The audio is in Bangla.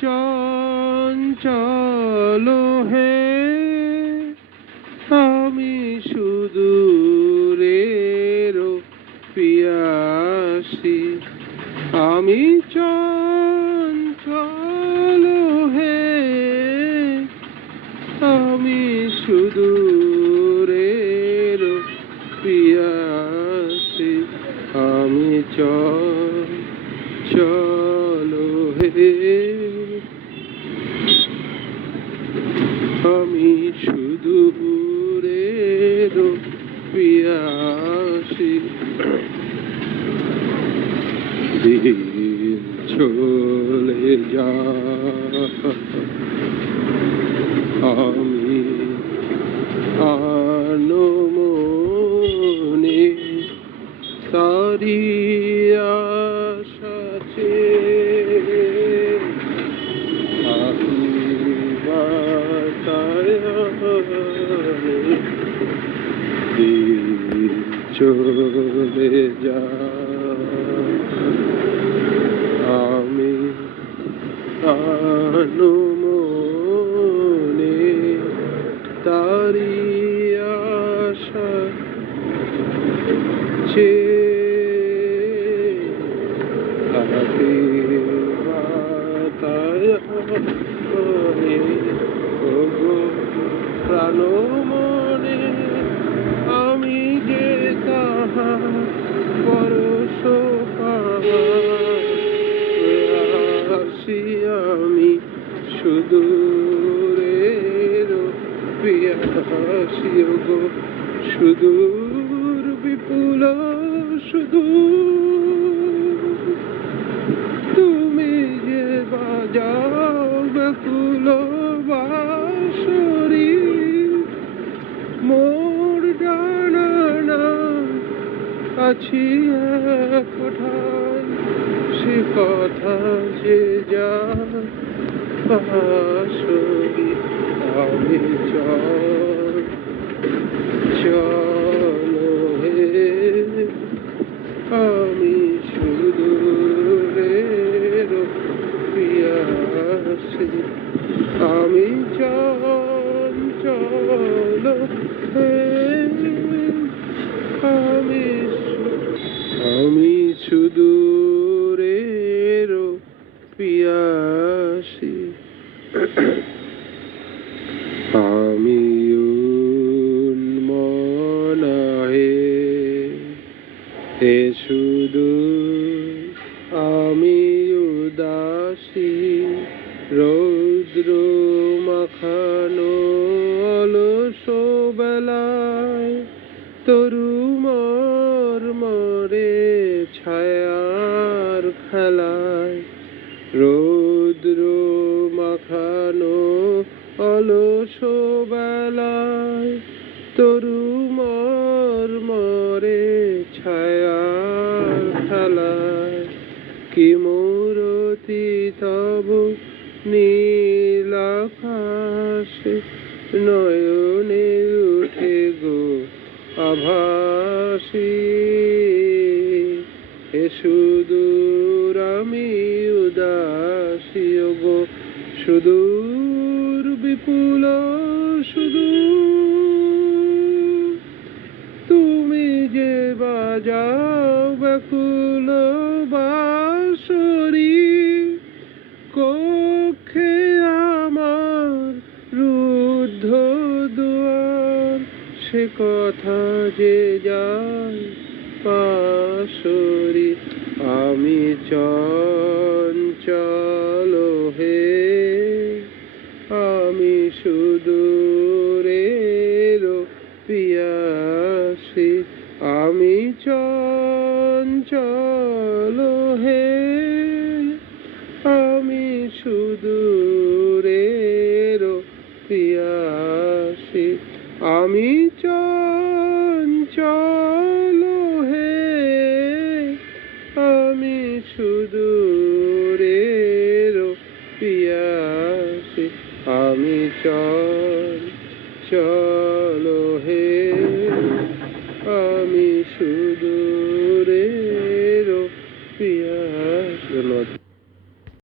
চঞ্চল হে, আমি সুদূরের পিয়াসী। আমি চঞ্চল হে, আমি সুদূরের পিয়াসী। আমি চঞ্চল হে, আমি সুদূরের পিয়াসী। দিন চলে যায়, আমি আনমনে তারি আশাতে দিন চলে যায়, আমি আনমনে তারি আশা থাকি বাতায় প্রাণ মনে। আমি যে তাহা পরশ পাহাসি, আমি সুদূরের পিয়াসী গো। সুদূর বিপুল সুদূর, তুমি যে বাজাও ব্যাকুল বাঁশরি। মোর জানা না আছি এক ঠাই, সে কথা যে যায় বাঁশরি। আমি চঞ্চল হে, আমি সুদূরের পিয়াসী। আমি চঞ্চল হে, আমি সুদূরের পিয়াসী। আমি উন্মনা হে সুদূর, আমি উদাসী। রৌদ্র মাখানো অলস বেলায় তরু মরে ছায়ার খেলায়। রৌদ্র মাখানো অলস বেলায় তরু মরে ছায়ার খেলায়। কি মূরতি তব নীল আকাশে, নয়নে উঠে গো আভাসী। এ সুদূর আমি উদাসী গো। সুদূর বিপুল সুদূর, তুমি যে বাজাও ব্যাকুল বাঁশরি। কক্ষে আমার রুদ্ধ দুয়ার, সে কথা যে যায় পাশরি। আমি চঞ্চল হে, আমি সুদূরের পিয়াসী। আমি চঞ্চল হে, আমি সুদূরের পিয়াসী। আমি চঞ্চল হে, আমি সুদূরের পিয়াসী। আমি চঞ্চল হে।